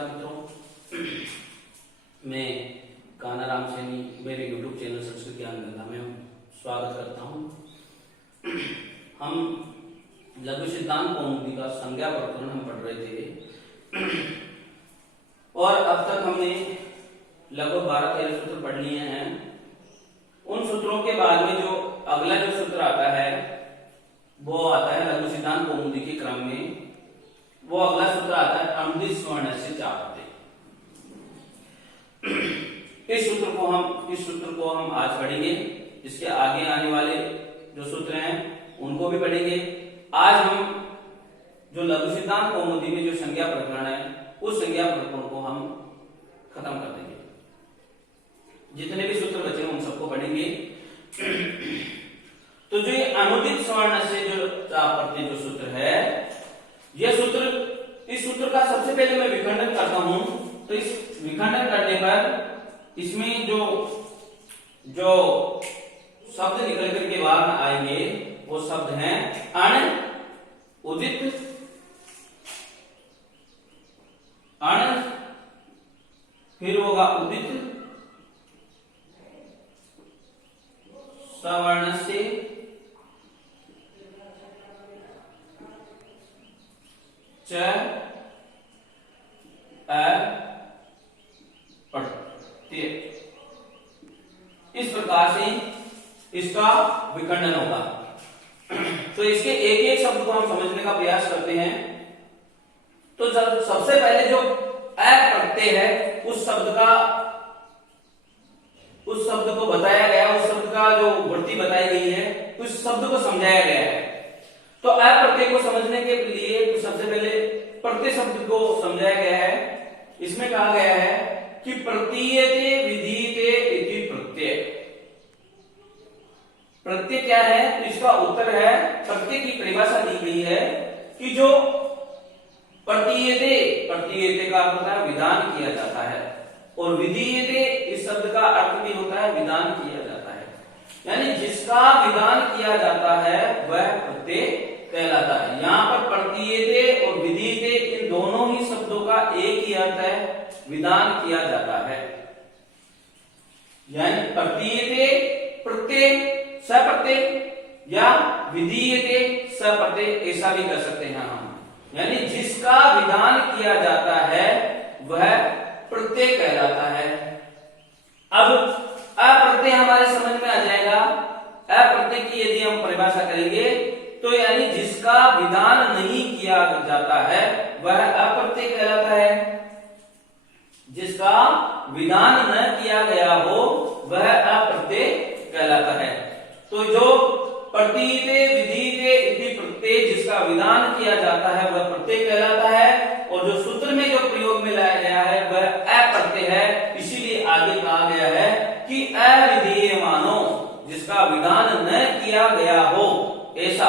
नमस्कार मित्रों, मैं कानाराम सैनी मेरे यूट्यूब चैनल संस्कृत ज्ञान गंगा में स्वागत करता हूँ। हम लघु सिद्धांत कौमुदी का संज्ञा प्रकरण हम पढ़ रहे थे और अब तक हमने लगभग 12-13 सूत्र पढ़ लिए हैं। उन सूत्रों के बाद में जो अगला जो सूत्र आता है वो आता है लघु सिद्धांत कौमुदी के क्रम में। वो अगला सूत्र आता है अनुदित स्वर्ण से चापते। इस सूत्र को हम आज पढ़ेंगे। इसके आगे आने वाले जो सूत्र हैं उनको भी पढ़ेंगे। आज हम जो लघु सिद्धांत कौमुदी में जो संज्ञा प्रकरण है उस संज्ञा प्रकरण को हम खत्म कर देंगे। जितने भी सूत्र बचे हैं उन सबको पढ़ेंगे। तो जो ये अनुदित स्वर्ण से जो चापते जो सूत्र है, यह सूत्र, इस सूत्र का सबसे पहले मैं विखंडन करता हूं। तो इस विखंडन करने पर इसमें जो शब्द निकल करके बाहर आएंगे वो शब्द हैं अण, उदित, अण, फिर होगा उदित, सवर्ण से, च, प्रत्यय। इस प्रकार से इसका विखंडन होगा। तो इसके एक एक शब्द को हम समझने का प्रयास करते हैं। तो जब सबसे पहले जो प्रत्यय है उस शब्द को बताया गया, उस शब्द का जो वृत्ति बताई गई है, उस शब्द को समझाया गया है। तो प्रत्यय को समझने के लिए सबसे पहले प्रत्यय शब्द को समझाया गया है। इसमें कहा गया है कि प्रतीयते विधीयते इति प्रत्यय। प्रत्यय क्या है? तो इसका उत्तर है, प्रत्यय की परिभाषा दी गई है कि जो प्रतीयते, प्रतीयते का अर्थ होता है विधान किया जाता है, और विधीयते इस शब्द का अर्थ भी होता है विधान किया जाता है। यानी जिसका विधान किया जाता है वह प्रत्यय कहलाता है। यहाँ पर प्रतीयते और विधीयते इन दोनों ही शब्दों का एक ही अर्थ है, विधान किया जाता है। यानी प्रतीयते प्रत्यय सप्रत्यय या विधीयते सप्रत्यय, ऐसा भी कर सकते हैं हम। यानी जिसका विधान किया जाता है वह प्रत्यय कहलाता है। अब अप्रत्यय हमारे समझ में आ जाएगा। अप्रत्यय की यदि हम परिभाषा करेंगे तो यानी जिसका विधान नहीं किया जाता है वह अप्रत्यय कहलाता है। जिसका विधान न किया गया हो वह अप्रत्यय कहलाता है। तो जो प्रतीयते विधीयते इति प्रत्यय, जिसका विधान किया जाता है वह प्रत्यय कहलाता है, और जो सूत्र में जो प्रयोग में लाया गया है वह अप्रत्यय है। इसीलिए आगे कहा गया है कि अविधीयमानो, जिसका विधान न किया गया हो ऐसा।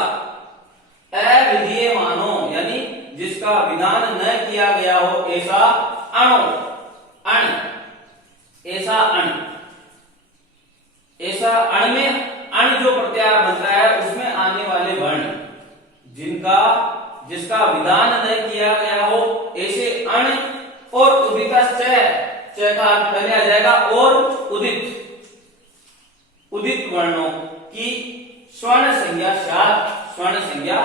अविधीयमानो यानी जिसका विधान न किया गया हो ऐसा अणो, अण, ऐसा अण, ऐसा अण में अण जो प्रत्यार बनता है उसमें आने वाले वर्ण जिसका विधान न किया गया हो ऐसे अण, और उदित च का अर्थ पहले आ जाएगा, और उदित वर्णों की स्वर्ण संज्ञा साथ स्वर्ण संज्ञा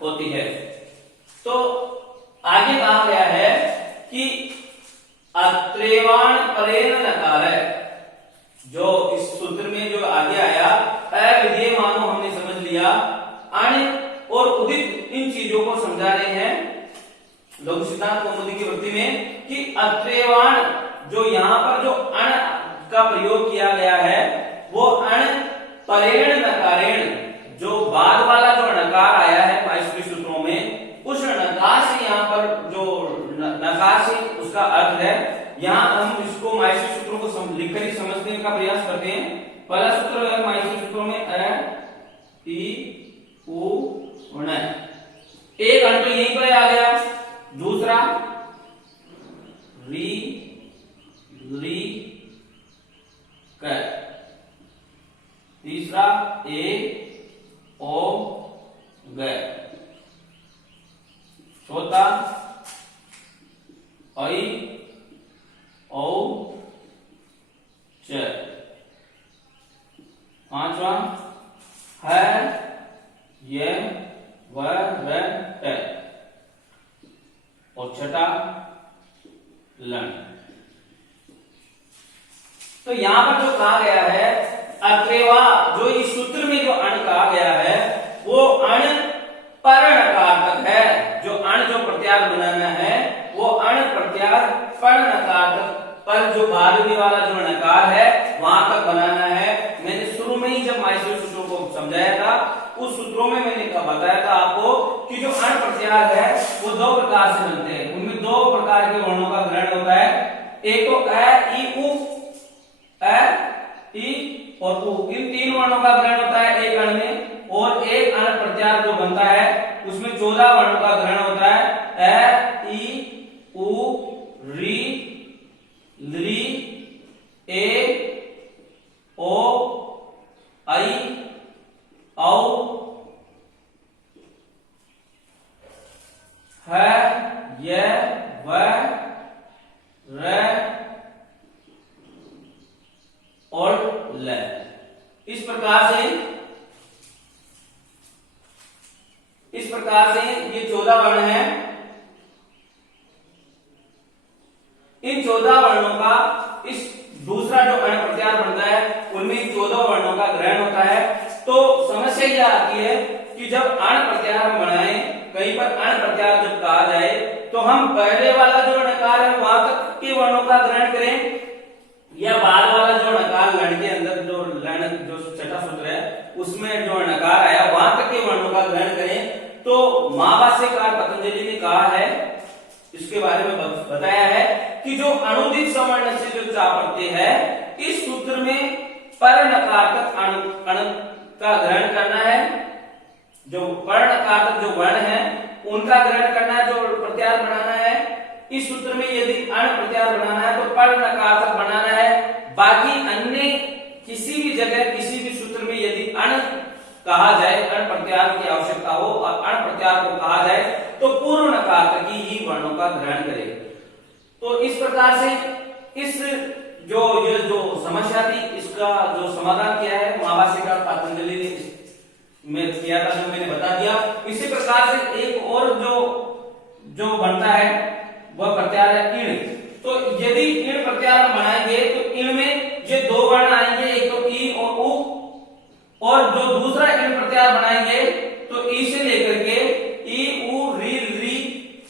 होती है। तो आगे कहा गया है कि अत्रेवाण परेण नकार है। जो इस सूत्र में जो आगे आया अविधीयमानो हमने समझ लिया, अण और उदित इन चीजों को समझा रहे हैं लघु सिद्धांत कौमुदी की वृत्ति में कि अत्रेवाण, जो यहाँ पर जो अण का प्रयोग किया गया है वो अण परेण नकारेण, जो बाद वाला जो नकार आया है माइस्ट्री सूत्रों में, उस नकार से यहाँ पर जो नकार से उसका अर्थ है। यहाँ हम इसको माइस्ट्री सूत्रों को लिखकर ही समझने का प्रयास करते हैं। पहला सूत्र है माइस्ट्री सूत्रों में अ इ उ ण, एक अंत तो यहीं पर आ गया। दूसरा री ली क, तीसरा ए ओ ग, चौथा ऐ औ च। पांचवा है ये व र ट। और छठा लन। तो यहां पर जो कहा गया है अत्रेवा, जो इस सूत्र में जो अण कहा गया है वो अण पर नकारतक है। जो अण जो प्रत्यार बनाना है वो अण प्रत्यार पर नकारतक पर जो बाद में वाला जो नकार है वहां तक बनाना है। मैंने शुरू में ही जब माइसर सूत्रों को समझाया था उस सूत्रों में मैंने बताया था आपको कि जो अण प्रत्यार है वो दो प्रकार से बनते हैं। उनमें दो प्रकार के वर्णों का ग्रहण होता है। एक तो अ ई उ, अ ई और उ, इन तीन वर्णों का ग्रहण होता है एक अण में। और एक अण प्रत्यार जो बनता है उसमें 14 वर्णों का ग्रहण होता है। अ ई उ री ली ए ओ आई औ है ये व र और ल। इस प्रकार से ये 14 वर्ण हैं। इन 14 वर्णों का इस दूसरा जो अण प्रत्यार बनता है उनमें 14 वर्णों का ग्रहण होता है। तो समस्या यह आती है कि जब अण प्रत्यार हम बनाए, कहीं पर अण प्रत्यार जब कहा जाए तो हम पहले वाला जो नकार है वहां तक के वर्णों का ग्रहण करें या बाद वाला जो नकार लण के अंदर जो लण जो छठा सूत्र है उसमें जो नकार आया वहां तक के वर्णों का ग्रहण करें। तो महाभाष्यकार पतंजलि ने कहा है, इसके बारे में बताया है कि जो अनुदित सवर्ण से जो चा प्रत्यय है इस सूत्र में पर नकारतक अण का ग्रहण करना है। जो पर नकारतक जो वर्ण है उनका ग्रहण करना है, जो प्रत्यार बनाना है। इस सूत्र में यदि अण प्रत्यार बनाना है तो पर नकारतक बनाना है। बाकी अन्य किसी भी जगह किसी भी सूत्र में यदि अण कहा जाए, अण प्रत्यार की आवश्यकता हो और अण प्रत्यार को कहा जाए तो पूर्व नकारतक ही वर्णों का ग्रहण करे। तो इस प्रकार से इस जो ये जो समस्या थी इसका जो समाधान किया है महाभाष्यकार पतंजलि ने में किया था, जो मैंने बता दिया। इसी प्रकार से एक और जो बनता है वह प्रत्यार है इण। तो यदि इण प्रत्यार हम बनाएंगे तो इण में ये दो वर्ण आएंगे, एक तो ई और उ, और जो दूसरा इण प्रत्यार बनाएंगे तो ई से लेकर के ई उ री री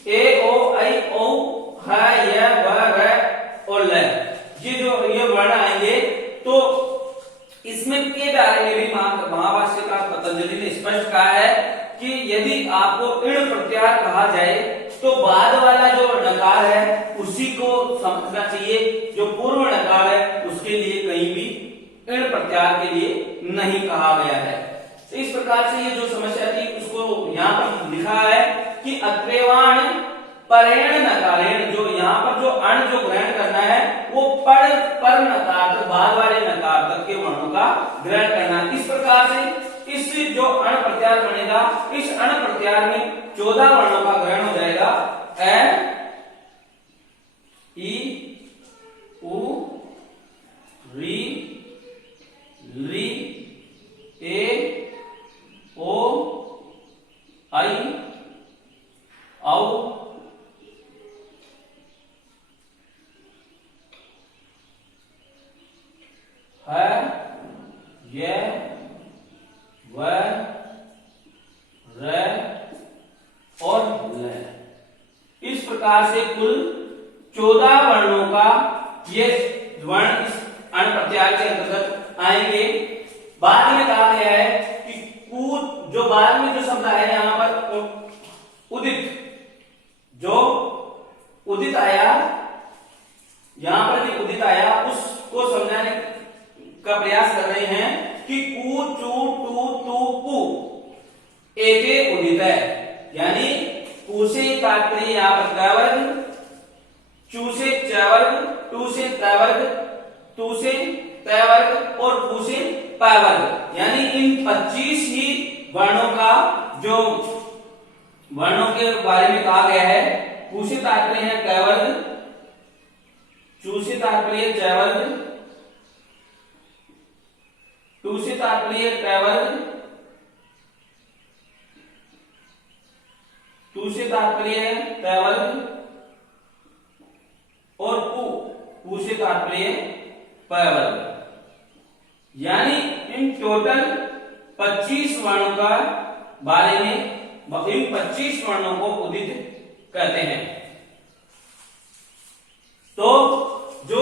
ए ओ आई औ है य व र और ल, ये वर्ण आएंगे। तो इसमें के बारे में भी महाभाष्यकार पतंजलि ने स्पष्ट कहा है कि यदि आपको इण प्रत्यार कहा जाए तो बाद वाला जो नकार है उसी को समझना चाहिए, जो पूर्व नकार है उसके लिए कहीं भी इण प्रत्यार के लिए नहीं कहा गया है। तो इस प्रकार से ये जो समस्या थी उसको यहाँ पर लिखा है कि अत्रेवाण परेण नकारेण, जो यहाँ पर जो अण जो ग्रहण करना है वो पर नकार बाद वाले नकार तक के वर्णों का ग्रहण करना है। इस प्रकार से इस जो अण प्रत्यार बनेगा इस अण प्रत्यार में 14 वर्णों का ग्रहण हो जाएगा। ए ई उ री ली ए ओ आई औ है ये व र और ल। इस प्रकार से कुल 14 वर्णों का ये वर्ण इस अण प्रत्यार के अंतर्गत आएंगे। बाद में कहा गया है कि कूद जो बाद में जो शब्द आया यहाँ पर उदित, जो उदित आया यहां पर भी उदित आया उसको समझाने का प्रयास कर रहे हैं कि कू चू टू तू पू एके उदित है, यानी कू से तात्पर्य यहां पर त्रैवर्ग, चू से चवर्ग, टू से त्रैवर्ग, तू से त्रैवर्ग और पू से पैवर्ग, यानी इन 25 ही वर्णों का जो वर्णों के बारे में कहा गया है। कू से तात्पर्य है त्रैवर्ग, चू से तात्पर्य चवर्ग, टू से तात्पर्य टवर्ग, टू से तात्पर्य टवर्ग और पू से तात्पर्य पवर्ग। यानी इन टोटल 25 वर्णों का बारे में, इन 25 वर्णों को उदित कहते हैं। तो जो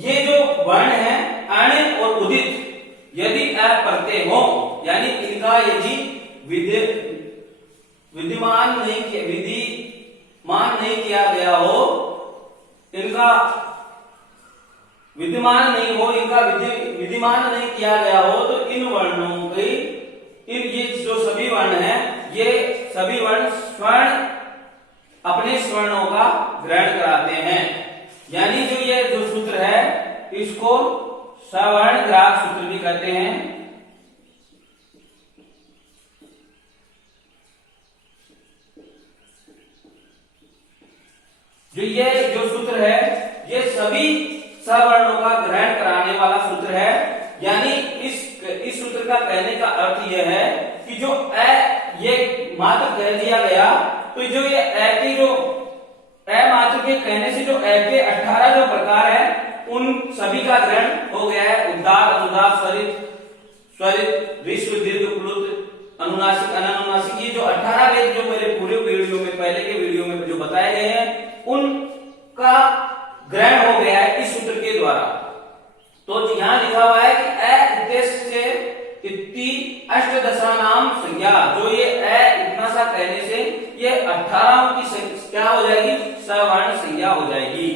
ये जो वर्ण है अण और उदित, यदि अप्रत्यय हो, यानी इनका यदि विद्यमान नहीं किया गया हो, इनका विद्यमान नहीं हो, इनका विद्यमान नहीं किया गया हो, तो इन वर्णों की, इन ये जो सभी वर्ण हैं, ये सभी वर्ण स्वर्ण अपने स्वर्णों का ग्रहण कराते हैं। यानी जो ये जो सूत्र है, इसको सवर्ण ग्राह सूत्र भी कहते हैं। जो ये जो सूत्र है, ये सभी सवर्णों का ग्रहण कराने वाला सूत्र है। यानी इस सूत्र का कहने का अर्थ यह है कि जो अ ये मात्र कह दिया गया, तो जो ये अ की जो अ मात्र के कहने से जो अ के 18 जो प्रकार है, उन सभी का ग्रहण हो गया है। उद्दात, अनुदात, स्वरित, स्वरित, विश्व, दीर्घ, प्लुत, अनुनासिक, अनानुनासिक, ये जो 18 वेद जो मेरे पूरे वीडियो में, पहले के वीडियो में जो बताए गए हैं, उनका ग्रहण हो गया है इस सूत्र के द्वारा। तो यहां लिखा हुआ है कि अ उद्देश्य इत्ति अष्टदशानाम संज्ञा, जो ये अ इतना सा कहने से ये 18 की क्या हो जाएगी, सवर्ण संज्ञा हो जाएगी।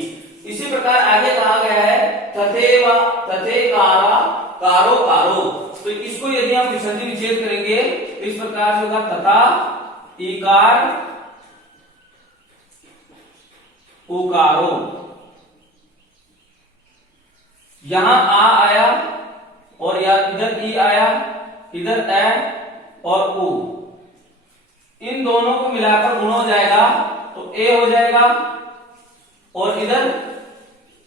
इसी प्रकार आगे कहा गया है तथेव, तथे, कारा, कारो, कारो। तो इसको यदि हम विसर्जन विच्छेद करेंगे, इस प्रकार से होगा तथा, इकार, उकारो। यहां आ आया और या इधर ई आया, इधर ए और उ, इन दोनों को मिलाकर गुण हो जाएगा तो ए हो जाएगा, और इधर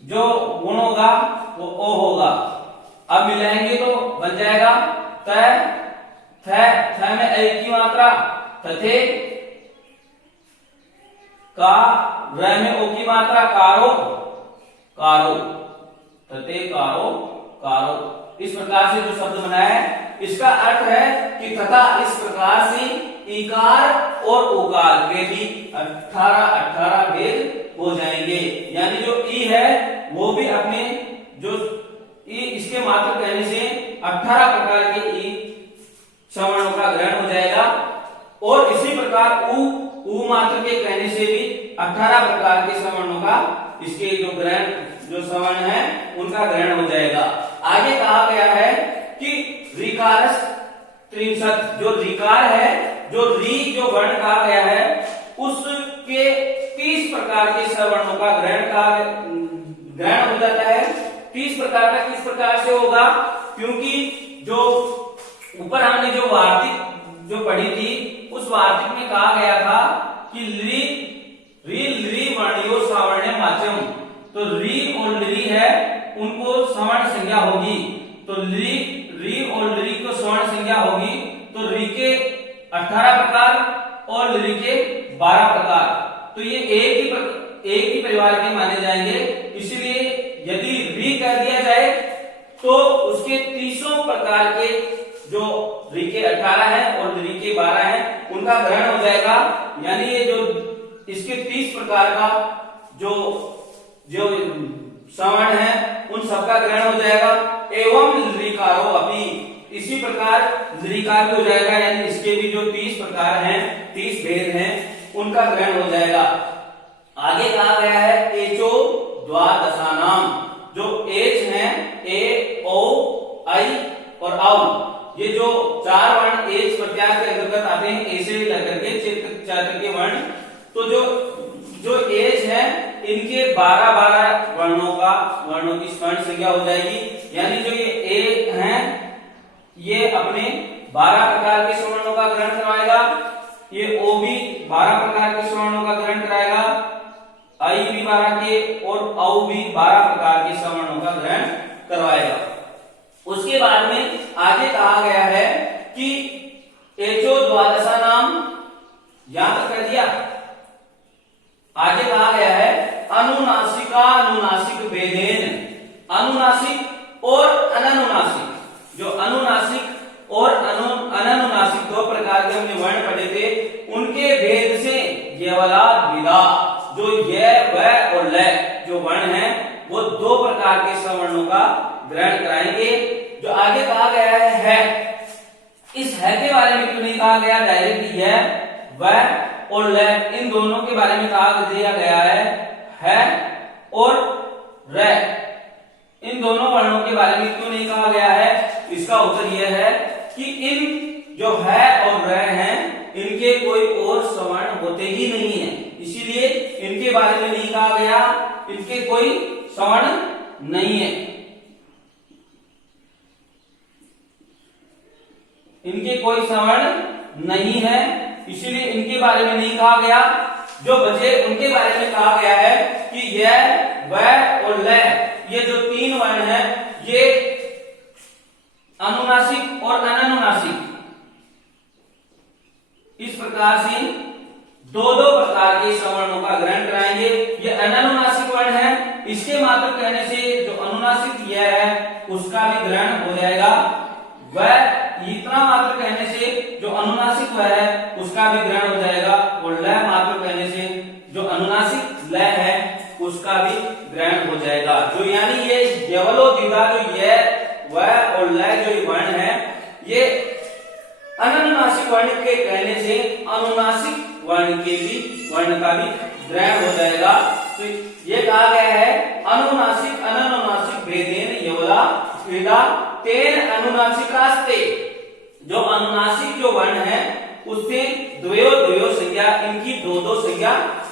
जो गुण होगा वो ओ होगा। अब मिलाएंगे तो बन जाएगा त, थ में ए की मात्रा, तथे, का, र में ओ की मात्रा, कारो, कारो, तथे, कारो, कारो। इस प्रकार से जो शब्द बना है, इसका अर्थ है कि तथा इस प्रकार से इकार और उकार के भी 18 वेद हो जाएंगे। यानी जो ई है वो भी अपने जो ई, इसके मात्र कहने से 18 प्रकार के ई सवर्णों का ग्रहण हो जाएगा। और इसी प्रकार उ मात्र के कहने से भी 18 प्रकार के सवर्णों का, इसके जो ग्रहण जो सवर्ण है उनका ग्रहण हो जाएगा। आगे कहा गया है कि ऋकारस त्रिंशत्, जो ऋकार है, जो री जो वर्ण कहा गया है, उसके 30 प्रकार के सवर्णों का ग्रहण हो जाता है। 30 प्रकार का किस प्रकार से होगा, क्योंकि जो ऊपर हमने जो वार्तिक जो पढ़ी थी, उस वार्तिक में कहा गया था कि री वर्णयो सावर्ण्य माचम, तो री और लरी है उनको सवर्ण संज्ञा होगी। तो री और लरी को सवर्ण संज्ञा होगी, तो री के 18 प्रकार और लरी के 12 प्रकार, तो ये एक ही परिवार के माने जाएंगे। इसलिए यदि री कर दिया जाए तो उसके 30 प्रकार के जो री के 18 है और री के 12 है उनका ग्रहण हो जाएगा। यानी ये जो इसके 30 प्रकार का जो सवर्ण है उन सबका ग्रहण हो जाएगा। एवं ऋकारो अपि, इसी प्रकार ऋकार भी हो जाएगा। यानी इसके भी जो 30 प्रकार हैं, 30 भेद हैं, उनका ग्रहण हो जाएगा। आगे कहा गया है एचो द्वादशानाम, जो एच है, ए, ओ, आई और औ, ये जो 4 वर्ण एच प्रत्याय के अंतर्गत आते हैं, ए से लेकर के चात्र के वर्ण, तो जो एच है इनके 12 वर्णों की स्वर्ण संख्या हो जाएगी। यानी जो ये ए हैं ये अपने 12 प्रकार के सवर्णों का ग्रहण करवाएगा, ये ओ भी 12 प्रकार के सवर्णों का ग्रहण कराएगा, आई भी 12 के और औ भी 12 आगे कहा गया है कि एचो द्वादशा नाम, यहां तक कह दिया। आगे कहा गया है अनुनासिका अनुनासिक भेदेन, अनुनासिक और अननुनासिक, जो अनुनासिक और अननुनासिक दो प्रकार के हमने वर्ण पढ़े थे, उनके भेद से ये वाला विदा, जो ये व और ल जो वर्ण है वो दो प्रकार के सवर्णों का ग्रहण कराएंगे। जो आगे कहा गया है, इस है के बारे में क्यों नहीं कहा गया डायरेक्ट, यह व और ल इन दोनों के बारे में कहा दिया गया है और र, इन दोनों वर्णों के बारे में क्यों नहीं कहा गया है? इसका उत्तर यह है कि इन जो है और र हैं इनके कोई और सवर्ण होते ही नहीं है, इसीलिए इनके बारे में नहीं कहा गया, इनके कोई सवर्ण नहीं है, इनके कोई सवर्ण नहीं है, इसीलिए इनके बारे में नहीं कहा गया। जो बचे उनके बारे में कहा गया है कि यह व और ल, ये जो तीन वर्ण हैं ये अनुनासिक और अननुनासिक, इस प्रकार से दो दो प्रकार के सवर्णों का ग्रहण कराएंगे। ये अननुनासिक वर्ण है, इसके मात्र कहने से जो अनुनासिक यह है उसका भी ग्रहण हो जाएगा, वह इतना मात्र कहने से जो अनुनासिक वह है उसका भी ग्रहण हो जाएगा, और ल मात्र कहने से जो अनुनासिक ल है उसका भी ग्रहण हो जाएगा। जो यानी ये यवलो द्विधा, जो ये वह और ल जो वर्ण है ये अननुनासिक वर्ण के कहने से अनुनासिक वर्ण के भी वर्ण का भी ग्रहण हो जाएगा। तो ये कहा गया है अनुनासिक अननुनासिक भेदेन यवला द्विधा तेन अनुनासिकास्ते, जो अनुनासिक जो वर्ण है उससे द्वयो द्वयो संज्ञा, इनकी दो दो संज्ञा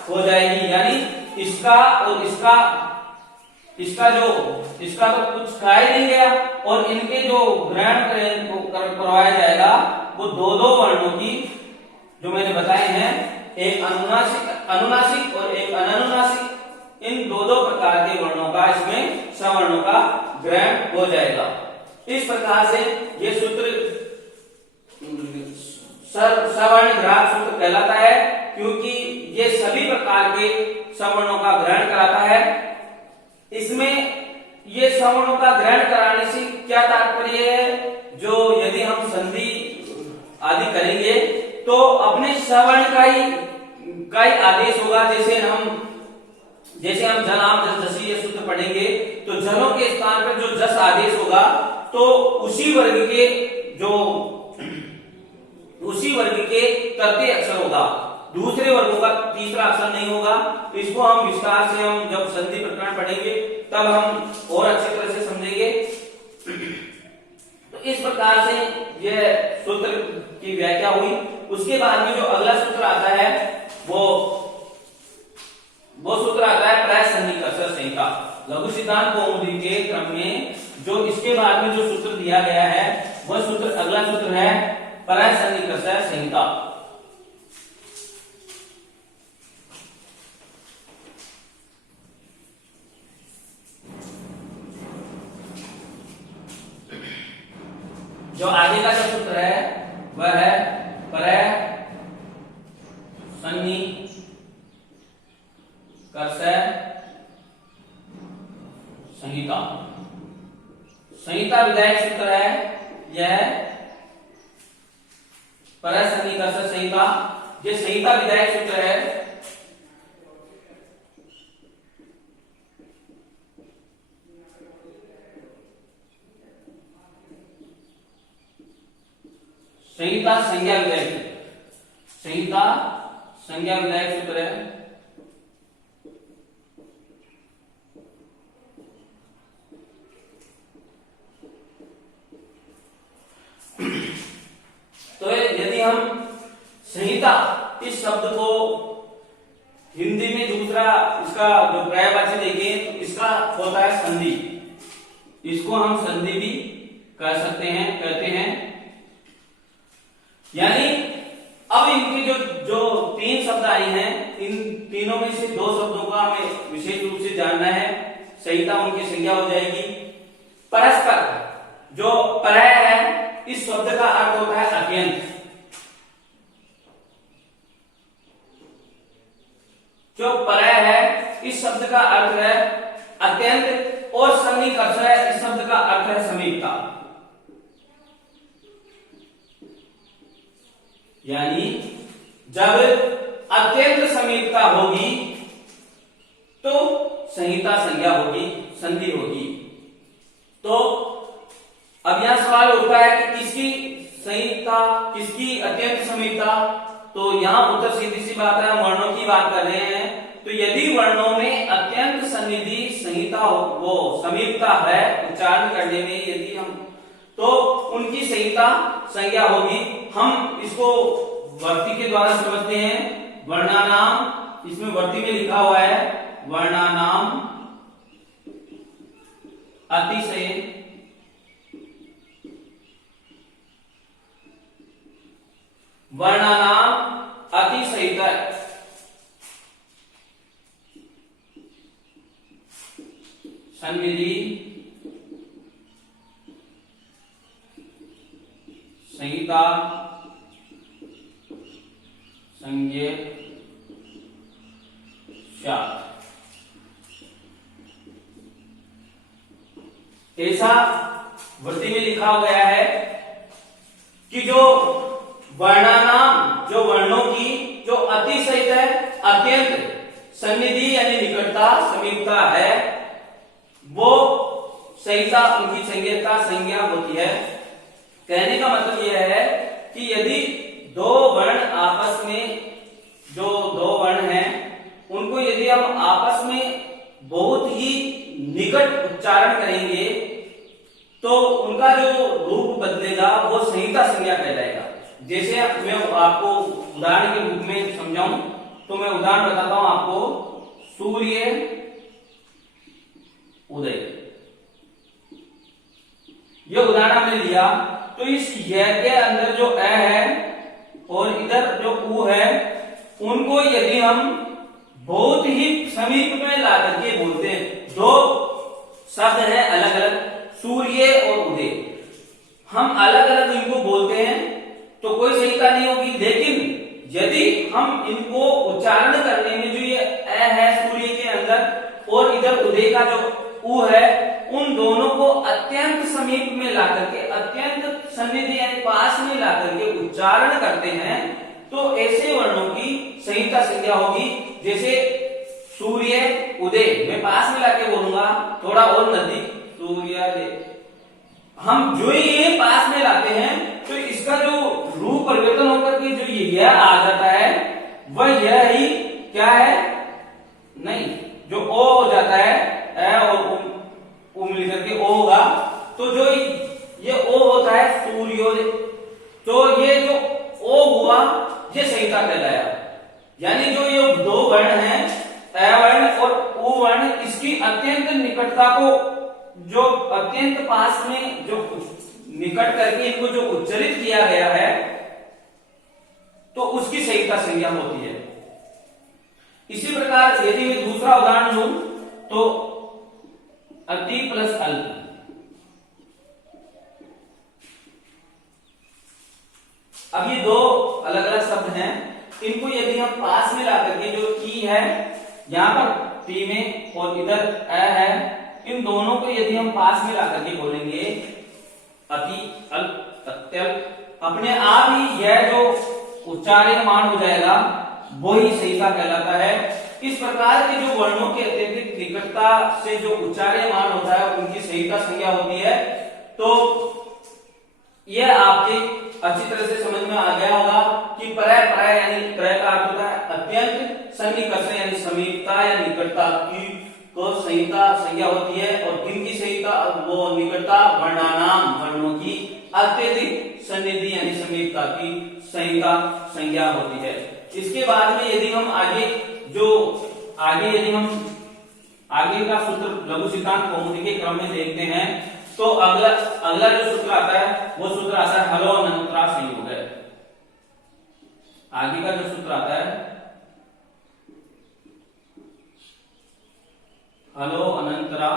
हो जाएगी, यानी इसका और इसका तो कुछ कहा ही नहीं गया, और इनके जो ग्रहण करवाया जाएगा वो दो दो वर्णों की जो मैंने बताए हैं, एक अनुनासिक और एक अननुनासिक, इन दो दो प्रकार के वर्णों का इसमें सवर्णों का ग्रहण हो जाएगा। इस प्रकार से ये सूत्र सवर्ण ग्राहक सूत्र कहलाता है, क्योंकि ये सभी प्रकार के सवर्णों का ग्रहण कराता है। इसमें ये सवर्णों का ग्रहण कराने से क्या तात्पर्य है? जो यदि हम संधि आदि करेंगे तो अपने सवर्ण का ही आदेश होगा। जैसे हम जनाब जस जसी ये सूत्र पढ़ेंगे तो जनों के स्थान पर जो जस आदेश होगा तो उसी वर्ग के तृतीय अक्षर होगा, दूसरे वर्गों का तीसरा अक्षर नहीं होगा। इसको हम विस्तार से हम जब संधि प्रकरण पढ़ेंगे तब हम और अच्छी तरह से समझेंगे। तो इस प्रकार से यह सूत्र की व्याख्या हुई। उसके बाद में जो अगला सूत्र आता है वो सूत्र आता है प्रासन्निकर्षण संहिता। लघु सिद्धांत कौमुदी के क्रम में जो इसके बाद में जो सूत्र दिया गया है वह सूत्र अगला सूत्र है प्रासन्निकर्षण संहिता। जो आगे का जो सूत्र है वह है प्रासन्निकर्षण संहिता। संहिता विधायक सूत्र है यह प्रासन्निकर्षण संहिता। ये संहिता विधायक सूत्र है। संहिता संज्ञा विधायक सूत्र है। तो यदि हम संहिता इस शब्द को हिंदी में दूसरा इसका जो पर्यायवाची देखें तो इसका होता है संधि। इसको हम संधि भी कहते हैं। यानी अब इनके जो तीन शब्द आए हैं इन तीनों में से दो शब्दों का हमें विशेष रूप से जानना है। संहिता उनकी संज्ञा हो जाएगी। परस्पर जो प्रलय है इस शब्द का अर्थ होता है अत्यंत। जो परय है इस शब्द का अर्थ है अत्यंत, और सन्निकर्ष है इस शब्द का अर्थ है समीपता। यानी जब अत्यंत समीपता होगी तो संहिता संज्ञा होगी, संधि होगी। तो अब यहां सवाल उठता है कि किसकी संहिता, किसकी अत्यंत समीपता। तो यहां उत्तर सीधी सी बात है, हम वर्णों की बात कर रहे हैं। तो यदि वर्णों में अत्यंत सन्निधि संहिता हो, वो समीपता है उच्चारण करने में, यदि हम तो उनकी संहिता संज्ञा होगी। हम इसको वर्ती के द्वारा समझते हैं। वर्णानाम, इसमें वर्ती में लिखा हुआ है वर्णानाम अतिशय वर्णानाम अतिशयिता सन्निधि संहिता संज्ञा ऐसा वृत्ति में लिखा गया है कि जो वर्णानाम, जो वर्णों की जो अतिशयित है, अत्यंत सन्निधि यानी निकटता समीपता है, वो संहिता उनकी संज्ञा संज्ञा होती है। कहने का मतलब यह है कि यदि दो वर्ण आपस में, जो दो वर्ण हैं उनको यदि हम आपस में बहुत ही निकट उच्चारण करेंगे तो उनका जो रूप बदलेगा वो संहिता संज्ञा कहलाएगा। जैसे मैं आपको उदाहरण के रूप में समझाऊं तो मैं उदाहरण बताता हूं आपको। सूर्य उदय, ये उदाहरण हमने लिया। तो इस य के अंदर जो अ है और इधर जो उ है, उनको यदि हम बहुत ही समीप में ला करके बोलते हैं, दो शब्द है अलग अलग, सूर्य और उदय, हम अलग अलग इनको बोलते हैं तो कोई संहिता नहीं होगी। लेकिन यदि हम इनको उच्चारण करने में जो ये अ है सूर्य के अंदर और इधर उदय का जो उ है, उन दोनों को अत्यंत समीप में ला करके, अत्यंत सन्निधि यानी पास में ला करके उच्चारण करते हैं, तो ऐसे वर्णों की संहिता संज्ञा होगी। जैसे सूर्य उदय, मैं पास में लाके बोलूंगा, थोड़ा और नजदीक सूर्योदय, हम जो ये पास में लाते हैं तो इसका जो रूप परिवर्तन होकर के जो यह आ जाता है वह यह ही क्या है, नहीं, जो ओ हो जाता है, ए और मिलकर के ओ होगा, तो जो ये ओ होता है सूर्योदय, तो ये जो ओ हुआ ये संहिता कहलाया। यानी जो ये दो वर्ण हैं, अ वर्ण और उ वर्ण, इसकी अत्यंत निकटता को, जो अत्यंत पास में जो निकट करके इनको जो उच्चारित किया गया है, तो उसकी संहिता संज्ञा होती है। इसी प्रकार यदि मैं दूसरा उदाहरण लूं तो अति प्लस अल्प, अब ये दो अलग अलग शब्द हैं, इनको यदि हम पास में ला करके, जो ई है यहां पर टी में और इधर अ है, इन दोनों को यदि हम पास में ला करके बोलेंगे अति अल्प अत्यल्प, अपने आप ही यह जो उच्चारणमान हो जाएगा वो ही संहिता कहलाता है। इस प्रकार के जो वर्णों की अत्यधिक निकटता से जो उच्चारणमान होता है उनकी संहिता संज्ञा होती है। तो यह आपके अच्छी तरह से समझ में आ गया होगा कि परय, परय यानी परय का अर्थ होता है अत्यंत, सन्निकर्ष यानी समीपता या निकटता की को संहिता संज्ञा होती है। और किनकी संहिता, वो निकटता वर्णानाम, वर्णों की अत्यधिक सन्निधि यानी समीपता की संहिता संज्ञा होती है। इसके बाद में यदि हम आगे यदि हम आगे का सूत्र लघु सिद्धांत कौमुदी के क्रम में देखते हैं तो अगला जो सूत्र आता है वो सूत्र आता है हलो अनंतरा संयोग है। आगे का जो सूत्र आता है हलो अनंतरा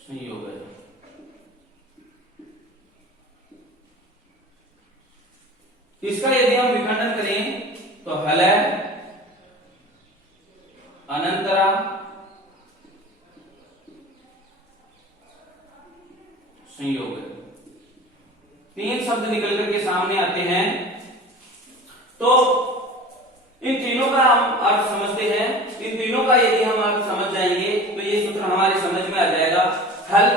संयोग है। इसका यदि हम विखंडन करें तो हलय, अनंतरा, संयोग, तीन शब्द निकल करके सामने आते हैं। तो इन तीनों का हम अर्थ समझते हैं। इन तीनों का यदि हम अर्थ समझ जाएंगे तो ये सूत्र हमारे समझ में आ जाएगा। हल,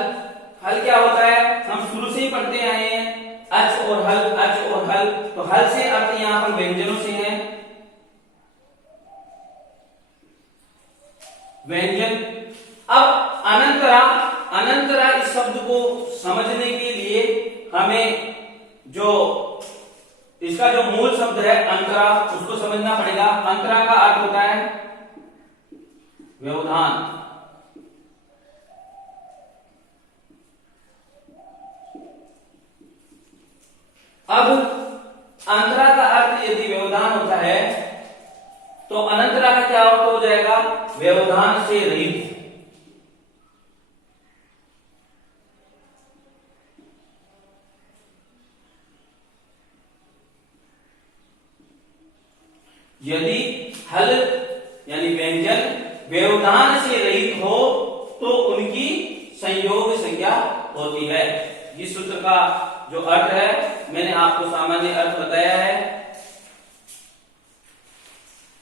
हल क्या होता है, हम शुरू से ही पढ़ते आए हैं, अच और हल, अच और हल। तो हल से अर्थ यहां पर व्यंजनों से है, व्यंजन। अब अनंतरा, अनंतरा इस शब्द को समझने के लिए हमें जो इसका जो मूल शब्द है अंतरा, उसको समझना पड़ेगा। अंतरा का अर्थ होता है व्यवधान। अब अंतरा का अर्थ यदि व्यवधान होता है तो अनंतरा का क्या अर्थ हो जाएगा, व्यवधान से रहित। यदि हल यानी व्यंजन व्यवधान से रहित हो तो उनकी संयोग संज्ञा होती है। इस सूत्र का जो अर्थ है मैंने आपको सामान्य अर्थ बताया है।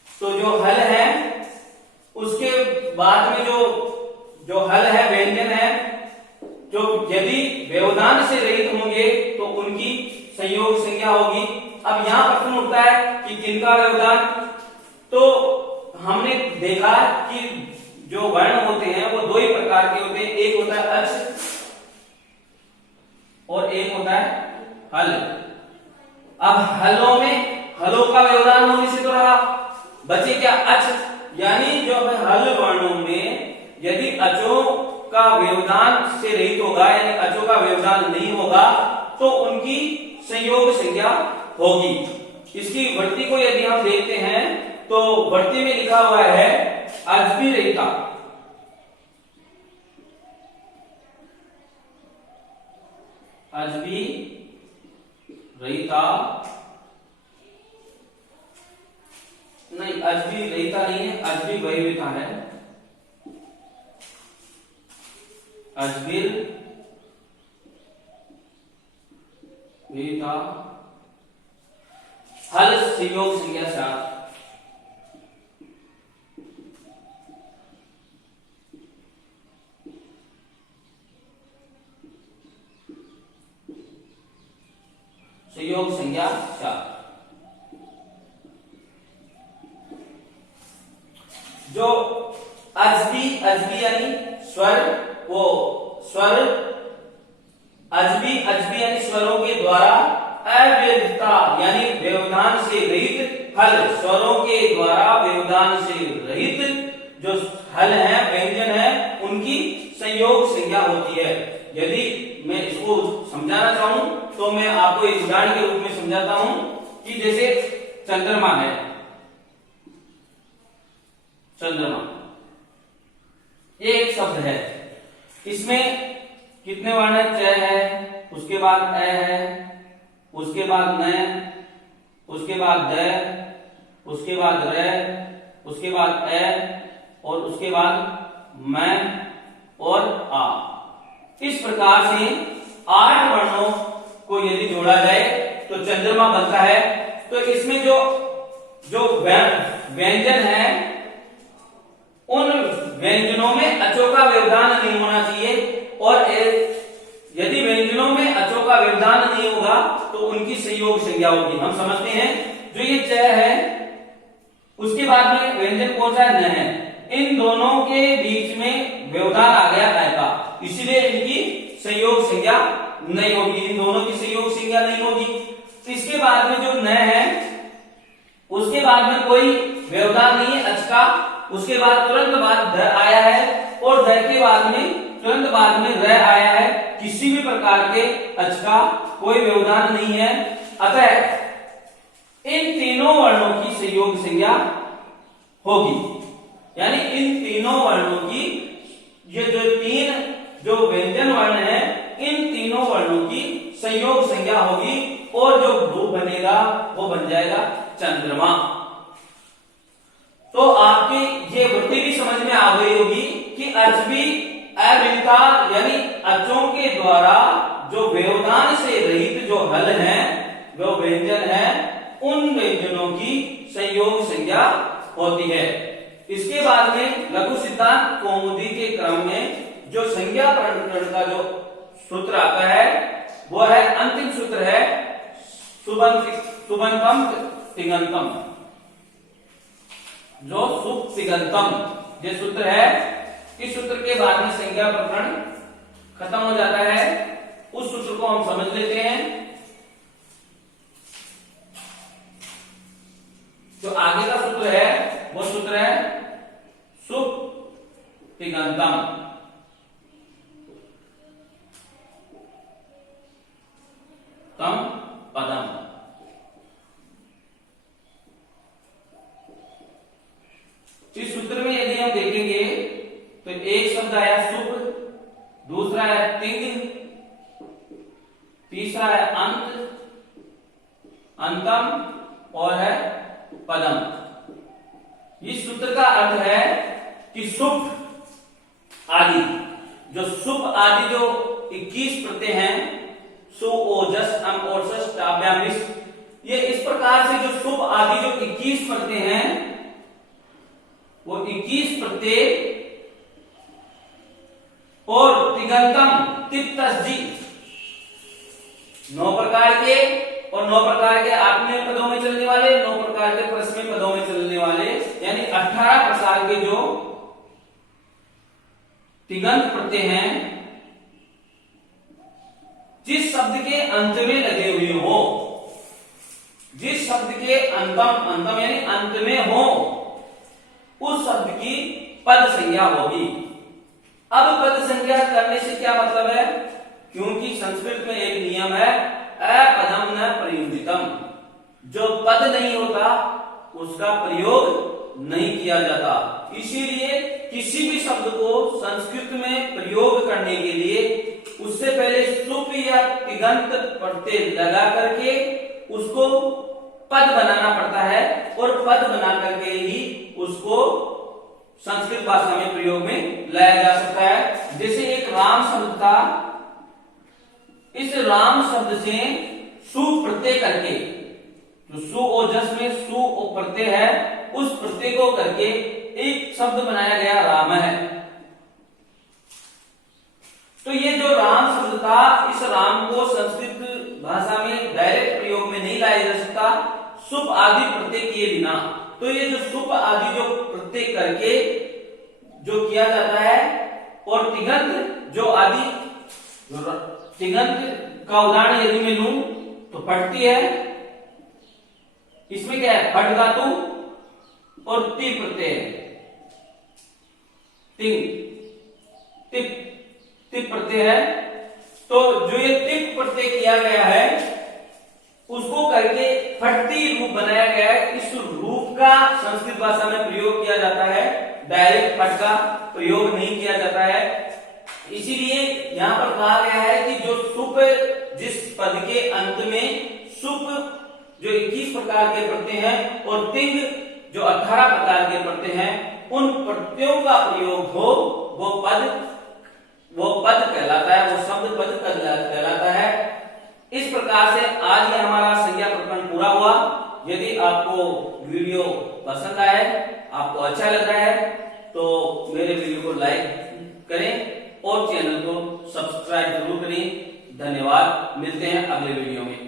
तो जो हल है उसके बाद में जो हल है, व्यंजन है, जो यदि व्यवधान से रहित होंगे तो उनकी संयोग संज्ञा होगी। अब यहां प्रश्न उठता है कि किनका व्यवधान। तो हमने देखा कि जो वर्ण होते हैं वो दो ही प्रकार के होते हैं, एक होता है अच और एक होता है हल। अब हलों में हलों का व्यवधान होने से तो रहा, बचे क्या, अच। यानी जो हल वर्णों में यदि अचों का व्यवधान से रहित होगा, यानी अचों का व्यवधान नहीं होगा तो उनकी संयोग संज्ञा होगी। इसकी वृत्ति को यदि हम देखते हैं तो वृत्ति में लिखा हुआ है अजबी रेखा, अजबी रहिता नहीं, अजबी रहिता नहीं है, अजबी वैविता है। अजबीर वैविता हल संयोग संज्ञा साथ। संयोग संज्ञा साथ। जो अजबी, अजबी यानी स्वर, वो स्वर अजबी, अजबी यानी स्वरों के द्वारा अवैधता यानी व्यवधान से रहित हल, स्वरों के द्वारा व्यवधान से रहित जो हल है, व्यंजन है, उनकी संयोग संज्ञा होती है। यदि मैं इसको समझाना चाहूं तो मैं आपको एक उदाहरण के रूप में समझाता हूं कि जैसे चंद्रमा है, चंद्रमा ये एक शब्द है, इसमें कितने वर्ण है, च है, उसके बाद अ है, उसके बाद न, उसके बाद द, उसके बाद र, उसके बाद अ और उसके बाद म और आ। इस प्रकार से 8 वर्णों को यदि जोड़ा जाए तो चंद्रमा बनता है। तो इसमें जो व्यंजन है उन व्यंजनों में अचों का व्यवधान नहीं होना चाहिए, और यदि व्यंजनों में अचों का व्यवधान नहीं होगा तो उनकी संयोग संज्ञा होगी। हम समझते हैं जो ये च है उसके बाद में व्यंजन कौन सा है, न है, इन दोनों के बीच में व्यवधान आ गया अ का, इसलिए इनकी संयोग संज्ञा नहीं होगी, इन दोनों की संयोग संज्ञा नहीं होगी। इसके बाद में जो न है उसके बाद में कोई व्यवधान नहीं है अच का, उसके बाद तुरंत बाद ध आया है और ध के बाद में तुरंत बाद में र आया है, किसी भी प्रकार के अच का कोई व्यवधान नहीं है। अतः इन तीनों वर्णों की संयोग संज्ञा होगी, यानी इन तीनों वर्णों की ये जो तीन जो व्यंजन वर्ण है इन तीनों वर्णों की संयोग संज्ञा होगी और जो रूप बनेगा वो बन जाएगा चंद्रमा। तो आपकी ये वृत्ति भी समझ में आ गई होगी कि अचवी अभिन्नता यानी अचों के द्वारा जो व्यवधान से रहित जो हल है वो व्यंजन है, उन व्यंजनों की संयोग संज्ञा होती है। इसके बाद में लघु सिद्धांत कौमुदी के क्रम में जो संज्ञा प्रकरण का जो सूत्र आता है वो है, अंतिम सूत्र है सुबंतम तिङंतम। जो सुप तिङंतम ये सूत्र है, इस सूत्र के बाद में संज्ञा प्रकरण खत्म हो जाता है। उस सूत्र को हम समझ लेते हैं। जो आगे का सूत्र है वो सूत्र है सुप तिङंतम। तम पदम। इस सूत्र में यदि हम देखेंगे तो एक शब्द आया सुप, दूसरा है तिंग, तीसरा है अंत, अंतम और है पदम। इस सूत्र का अर्थ है कि सुप आदि, जो सुप आदि जो 21 प्रत्यय हैं, सु ओजस अम ओजस टाभ्याम इस, ये इस प्रकार से जो सुप आदि जो 21 प्रत्यय हैं वो 21 प्रत्यय और तिङंतम तिप्तसजी 9 प्रकार के, और 9 प्रकार के आत्मीय पदों में चलने वाले, 9 प्रकार के प्रश्न पदों में चलने वाले, यानी 18 प्रकार के जो तिङंत प्रत्यय हैं, जिस शब्द के अंत में लगे हुए हो, जिस शब्द के अंतम, अंतम यानी अंत में हो, उस शब्द की पद संज्ञा होगी। अब पद संज्ञा करने से क्या मतलब है, क्योंकि संस्कृत में एक नियम है अपदम न प्रयुज्यतम, जो पद नहीं होता उसका प्रयोग नहीं किया जाता। इसीलिए किसी भी शब्द को संस्कृत में प्रयोग करने के लिए उससे पहले सुप या तिङंत प्रत्यय लगा करके उसको पद बनाना पड़ता है, और पद बना करके ही उसको संस्कृत भाषा में प्रयोग में लाया जा सकता है। जैसे एक राम शब्द था, इस राम शब्द से सु प्रत्यय करके, जो सु ओजस में सु प्रत्यय है, उस प्रत्यय को करके एक शब्द बनाया गया राम है। तो ये जो राम शब्द था, इस राम को संस्कृत भाषा में डायरेक्ट प्रयोग में नहीं लाया जा सकता सुप आदि प्रत्यय किए बिना। तो ये जो सुप आदि जो प्रत्यय करके जो किया जाता है, और तिङंत जो आदि, तिङंत का उदाहरण यदि मैं लूं तो पढ़ती है, इसमें क्या है, पढ़ धातु और ति प्रत्यय, तिंग तिप तिप प्रत्यय है। तो जो ये तिप प्रत्यय किया गया है उसको करके फटती रूप बनाया गया है। इस रूप का संस्कृत भाषा में प्रयोग किया जाता है, डायरेक्ट पद का प्रयोग नहीं किया जाता है। इसीलिए यहां पर कहा गया है कि जो सुप, जिस पद के अंत में सुप जो 21 प्रकार के प्रत्यय हैं और तिंग जो 18 प्रकार के प्रत्यय हैं, उन प्रत्ययों का प्रयोग हो वो पद कहलाता है, वो शब्द पद कहलाता है। इस प्रकार से आज ये हमारा संज्ञा प्रकरण पूरा हुआ। यदि आपको वीडियो पसंद आए, आपको अच्छा लग रहा है, तो मेरे वीडियो को लाइक करें और चैनल को सब्सक्राइब जरूर करें। धन्यवाद, मिलते हैं अगले वीडियो में।